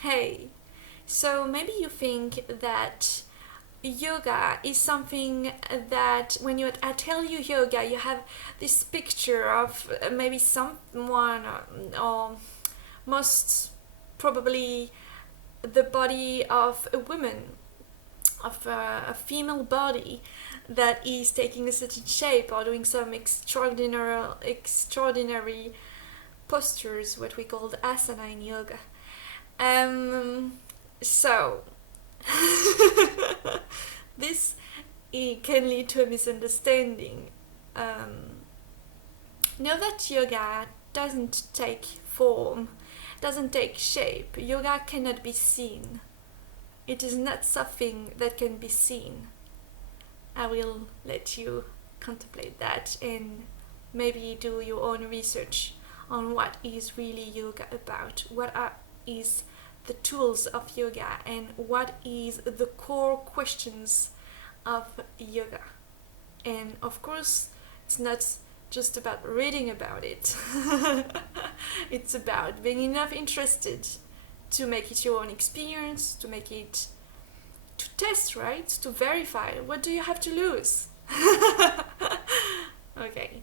Hey, so maybe you think that yoga is something that when you I tell you yoga, you have this picture of maybe someone or most probably the body of a woman, of a female body that is taking a certain shape or doing some extraordinary postures, what we call the asana in yoga. Um, so this can lead to a misunderstanding. Um, know that yoga doesn't take form, doesn't take shape. Yoga cannot be seen. It is not something that can be seen. I will let you contemplate that and maybe do your own research on what is really yoga about, is the tools of yoga, and what is the core questions of yoga. And of course, it's not just about reading about it. It's about being enough interested to make it your own experience, to make it to test, right? To verify. What do you have to lose? Okay.